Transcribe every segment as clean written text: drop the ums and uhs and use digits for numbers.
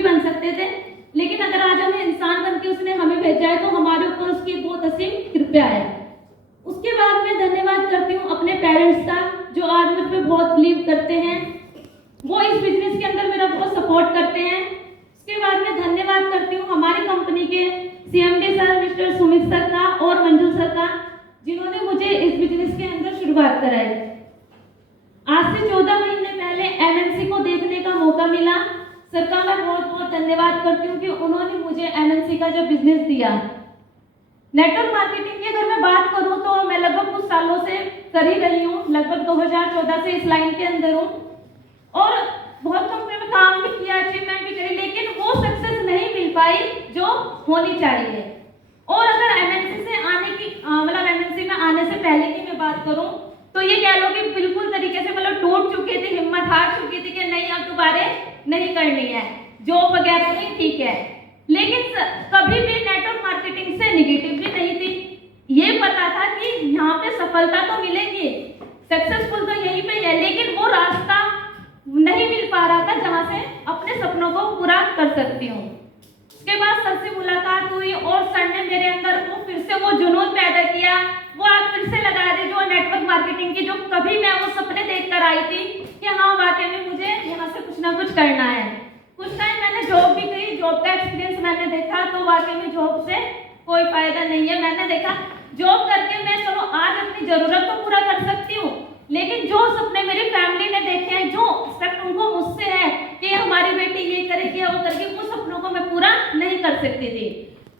भी बन सकते थे, लेकिन अगर आज हमें इंसान बन के उसने हमें भेजा है तो हमारे ऊपर उसकी बहुत असीम कृपा है। उसके बाद मैं धन्यवाद करती हूँ अपने पेरेंट्स का, जो आज मुझ पर बहुत बिलीव करते हैं, वो इस बिजनेस के अंदर मेरा बहुत सपोर्ट करते हैं। उसके बाद मैं धन्यवाद करती हूँ हमारी कंपनी के CMD sir mister Sumit sir का और मंजू सर का, जिन्होंने मुझे इस बिजनेस के अंदर शुरुआत कराई। आज से 14 महीने पहले MNC को देखने का मौका मिला। सर का मैं बहुत बहुत धन्यवाद करती हूँ कि उन्होंने मुझे MNC का जो बिजनेस दिया। नेटवर्क मार्केटिंग की अगर मैं बात करूँ तो मैं लगभग कुछ सालों से कर ही रही हूँ, लगभग 2014 से इस लाइन के अंदर हूँ और बहुत कंपनी में काम भी किया, अचीवमेंट भी करी, लेकिन वो सक्सेस नहीं मिल पाई जो होनी चाहिए। और अगर MNC से आने की मतलब MNC में आने से पहले की मैं बात करूँ तो ये कह लो कि बिल्कुल तरीके से मतलब टूट चुके थे, हिम्मत हार चुकी थी कि नहीं अब दोबारा नहीं करनी है, जॉब वगैरह नहीं ठीक है। लेकिन कभी भी नेटवर्क मार्केटिंग से निगेटिव भी नहीं थी। ये पता था कि यहाँ पे सफलता तो मिलेगी, सक्सेसफुल तो यहीं पे है, लेकिन वो रास्ता नहीं मिल पा रहा था जहाँ से अपने सपनों को पूरा कर सकती हूँ। उसके बाद सर से मुलाकात हुई और सर ने मेरे अंदर वो फिर से वो जुनून पैदा किया, वो आग फिर से लगा दी जो नेटवर्क मार्केटिंग की, जो कभी मैं वो सपने देख कर आई थी कि हाँ वाकई में मुझे यहाँ से कुछ ना कुछ करना है। कुछ टाइम मैंने जॉब भी की, जॉब का एक्सपीरियंस मैंने देखा तो वाकई में जॉब से कोई फायदा नहीं है। मैंने देखा जॉब करके मैं चलो आज अपनी जरूरत तो पूरा कर सकती हूँ, लेकिन जो सपने मेरी फैमिली ने देखे हैं, जो एक्सपेक्ट उनको मुझसे है कि हमारी बेटी ये करेगी वो करेगी, उन सपनों को मैं पूरा नहीं कर सकती थी।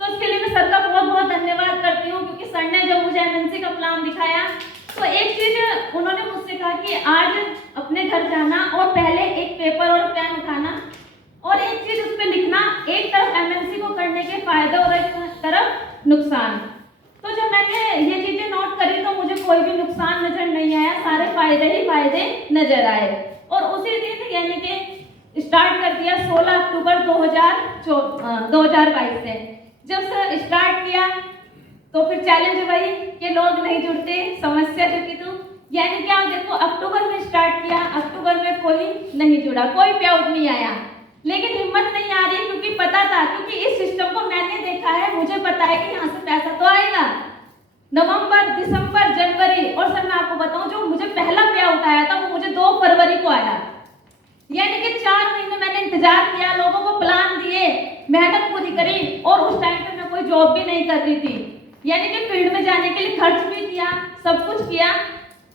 तो इसके लिए मैं सर का बहुत बहुत धन्यवाद करती हूँ, क्योंकि सर ने जब मुझे MNC का प्लान दिखाया तो एक चीज उन्होंने मुझसे कहा कि आज अपने घर जाना और पहले एक पेपर और पेन उठाना और एक चीज उस पर लिखना, एक तरफ MNC को करने के फायदे और एक तरफ नुकसान। तो जब मैंने ये चीजें नोट करी तो मुझे कोई भी नुकसान नजर नहीं आया, सारे फायदे ही फायदे नजर आए। और उसी दिन यानी कि स्टार्ट कर दिया 16 अक्टूबर 2022 से। जब से स्टार्ट किया तो फिर चैलेंज वही कि लोग नहीं जुड़ते, समस्या जो की तो यानी क्या देखो अक्टूबर में स्टार्ट किया, अक्टूबर में कोई नहीं जुड़ा, कोई पे आउट नहीं आया, लेकिन हिम्मत नहीं आ रही क्योंकि पता था, क्योंकि इस सिस्टम को मैंने देखा है, मुझे पता है कि यहाँ से पैसा तो आएगा। नवंबर, दिसंबर, जनवरी और सर मैं आपको बताऊं जो मुझे पहला पे आउट आया था वो मुझे 2 फरवरी को आया, यानी कि 4 महीने मैंने इंतजार किया, लोगों को प्लान दिए, मेहनत पूरी करी और उस टाइम पे मैं कोई जॉब भी नहीं कर रही थी, यानी कि फील्ड में जाने के लिए खर्च भी किया, सब कुछ किया,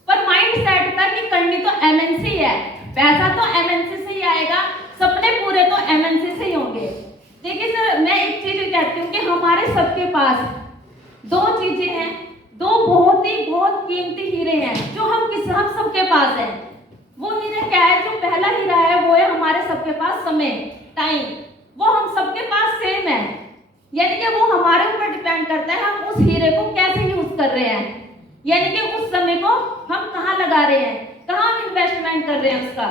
पर माइंड सेट था कि करनी तो MNC है, पैसा तो MNC से ही आएगा, सपने पूरे तो MNC से ही होंगे। देखिए सर मैं एक चीज कहती हूँ कि हमारे सबके पास 2 चीजें हैं, 2 बहुत कीमती हीरे हैं जो हम सबके पास है। वो हीरा क्या है? जो पहला हीरा है वो है हमारे सबके पास समय, टाइम, वो हम सबके पास सेम है, यानी कि वो हमारे ऊपर डिपेंड करता है हम उस हीरे को कैसे यूज कर रहे हैं, यानी कि उस समय को हम कहाँ लगा रहे हैं, कहाँ हम इन्वेस्टमेंट कर रहे हैं उसका।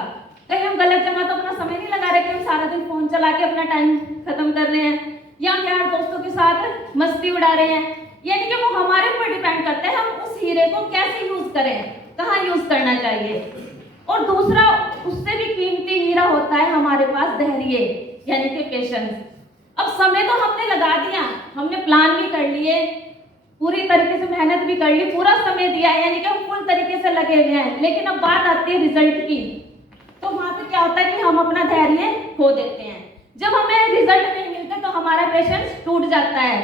कहीं हम गलत जगह तो अपना समय नहीं लगा रहे कि हम सारा दिन फोन चला के अपना टाइम खत्म कर रहे हैं या हम यार दोस्तों के साथ मस्ती उड़ा रहे हैं, यानी कि वो हमारे ऊपर डिपेंड करता है हम उस हीरे को कैसे यूज करें, कहाँ यूज करना चाहिए। और दूसरा उससे भी कीमती हीरा होता है हमारे पास धैर्य, यानी कि पेशेंस। अब समय तो हमने लगा दिया, हमने प्लान भी कर लिए, पूरी तरीके से मेहनत भी कर ली, पूरा समय दिया, यानी कि हम फुल तरीके से लगे हुए हैं, लेकिन अब बात आती है रिजल्ट की, तो वहां पे क्या होता है कि हम अपना धैर्य खो देते हैं। जब हमें रिजल्ट नहीं मिलता तो हमारा पेशेंस टूट जाता है।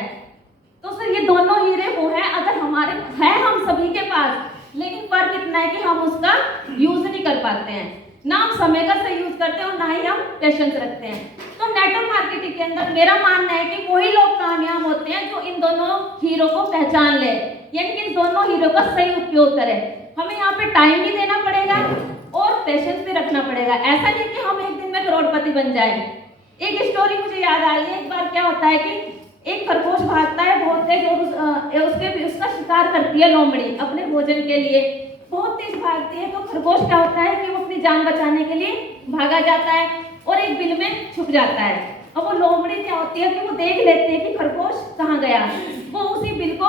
तो सर ये दोनों हीरे वो हैं, अगर हमारे है हम सभी के पास, लेकिन फर्क इतना है कि हम उसका यूज नहीं कर पाते हैं, ना हम समय का सही यूज करते हैं और ना ही हम पेशेंस रखते हैं। तो नेटवर्क मार्केटिंग के अंदर मेरा मानना है कि वही लोग कामयाब होते हैं जो इन दोनों हीरो को पहचान ले, यानी कि इन दोनों हीरो का सही उपयोग करें। हमें यहाँ पे टाइम भी देना पड़ेगा और पेशेंस भी रखना पड़ेगा। ऐसा नहीं कि हम एक दिन में करोड़पति बन जाएं। एक स्टोरी मुझे याद आ रही है, एक बार क्या होता है कि एक खरगोश भागता है बहुत तेज और उसका शिकार करती है लोमड़ी अपने भोजन के लिए, बहुत तेज भागती है। तो खरगोश क्या होता है कि वो अपनी जान बचाने के लिए भागा जाता है और एक बिल में छुप जाता है। अब वो लोमड़ी क्या होती है कि वो देख लेती है कि खरगोश कहाँ गया, वो उसी बिल को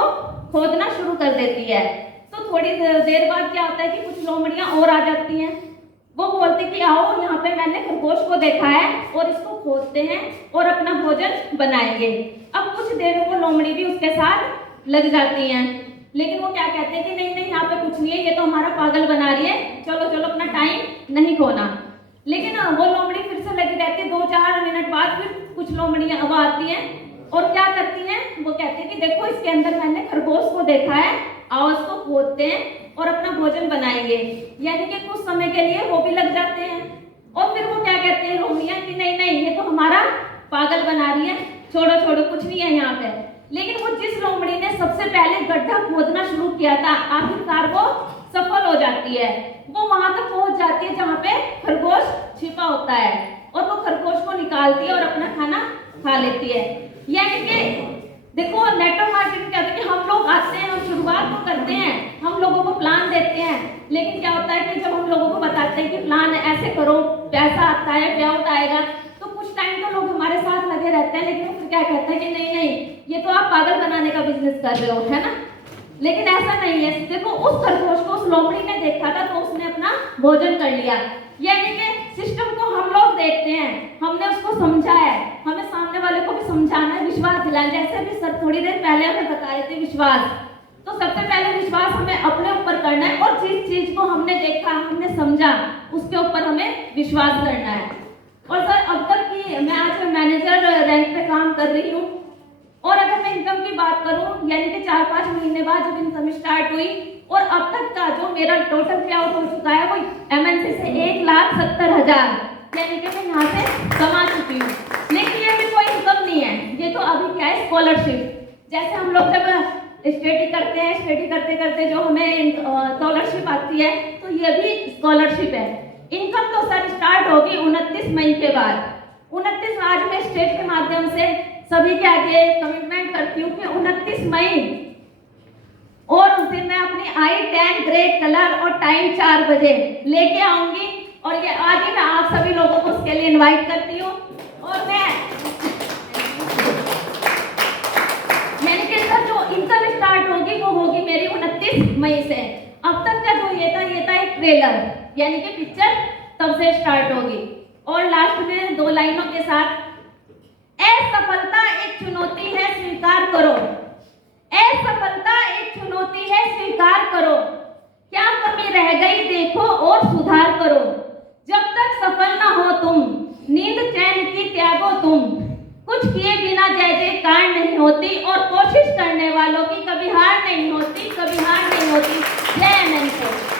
खोदना शुरू कर देती है। तो थोड़ी देर बाद क्या होता है कि कुछ लोमड़ियाँ और आ जाती हैं, वो बोलती कि आओ यहाँ पे मैंने खरगोश को देखा है और इसको खोदते हैं और अपना भोजन बनाएंगे। अब कुछ देर में वो लोमड़ी भी उसके साथ लग जाती हैं, लेकिन वो क्या कहते हैं कि नहीं नहीं यहाँ पे कुछ नहीं है, ये तो हमारा पागल बना रही है, चलो चलो अपना टाइम नहीं खोना। लेकिन वो लोमड़ी फिर से लगी रहती है। 2-4 मिनट बाद फिर कुछ लोमड़ियाँ अब आती हैं और क्या करती हैं, वो कहते हैं कि देखो इसके अंदर मैंने खरगोश को देखा है, आओ इसको खोदते हैं और अपना भोजन बनाएंगे। यानी कि कुछ समय के लिए वो भी लग जाते हैं और फिर वो क्या कहते हैं लोमड़ियाँ कि नहीं नहीं ये तो हमारा पागल बना रही है, छोड़ो छोड़ो कुछ नहीं है यहाँ पे। लेकिन वो जिस लोमड़ी ने सबसे पहले गड्ढा खोदना शुरू किया था, आखिरकार वो सफल हो जाती है। वो वहां तक पहुंच जाती है जहाँ पे खरगोश छिपा होता है और वो खरगोश को निकालती है और अपना खाना खा लेती है। यानी कि देखो नेटवर्क मार्केटिंग कहते हैं कि हम लोग आते हैं, हम शुरुआत तो करते हैं, हम लोगों को प्लान देते हैं, लेकिन क्या होता है कि जब हम लोगों को बताते हैं कि प्लान ऐसे करो, पैसा आता है, पे आउट आएगा, तो कुछ टाइम तो लोग हमारे साथ लगे रहते हैं, लेकिन फिर क्या कहते हैं कि नहीं नहीं ये तो आप पागल बनाने का बिजनेस कर रहे हो, है ना। लेकिन ऐसा नहीं है। देखो उस खरगोश को उस लोमड़ी ने देखा था तो उसने अपना भोजन कर लिया। यानी कि सिस्टम को हम लोग देखते हैं, हमने उसको समझा है, हमें सामने वाले को भी समझाना है, विश्वास दिलाना। जैसे भी सर थोड़ी देर पहले हमें बता रहे थे विश्वास, तो सबसे पहले विश्वास हमें अपने ऊपर करना है और जिस चीज को हमने देखा, हमने समझा, उसके ऊपर हमें विश्वास करना है। और सर अब तक की मैं आज मैनेजर रैंक पे काम कर रही हूँ और अगर मैं इनकम की बात करूँ, यानी कि 4-5 महीने बाद जब इनकम स्टार्ट हुई और अब तक का जो मेरा टोटल पे आउट हो चुका है वो MNC से 1,70,000, यानी कि मैं यहाँ से कमा चुकी हूँ। लेकिन ये भी कोई इनकम नहीं है, ये तो अभी क्या है स्कॉलरशिप। जैसे हम लोग जब स्टडी करते हैं, स्टडी करते करते जो हमें स्कॉलरशिप आती है, तो ये भी स्कॉलरशिप है। इनकम तो सर स्टार्ट होगी 29 मई के बाद। 29 आज मैं स्टेट के माध्यम से सभी के आगे कमिटमेंट करती हूँ कि 29 मई और उस दिन मैं अपनी i10 ग्रे कलर और टाइम 4 बजे लेके आऊंगी और ये आज ही मैं आप सभी लोगों को उसके लिए इनवाइट करती हूँ। और मैं यानी कि सर जो इनकम स्टार्ट होगी वो होगी मेरी 29 मई से। अब तक का जो ये था एक ट्रेलर, यानी कि पिक्चर तब से स्टार्ट होगी। और लास्ट में 2 लाइनों के साथ, असफलता एक चुनौती है स्वीकार करो, असफलता एक चुनौती है स्वीकार करो, क्या कमी रह गई देखो और सुधार करो, जब तक सफल ना हो तुम नींद चैन की त्यागो तुम, कुछ किए बिना जय जयकार नहीं होती और कोशिश करने वालों की कभी हार नहीं होती, कभी हार नहीं होती। जय MNC।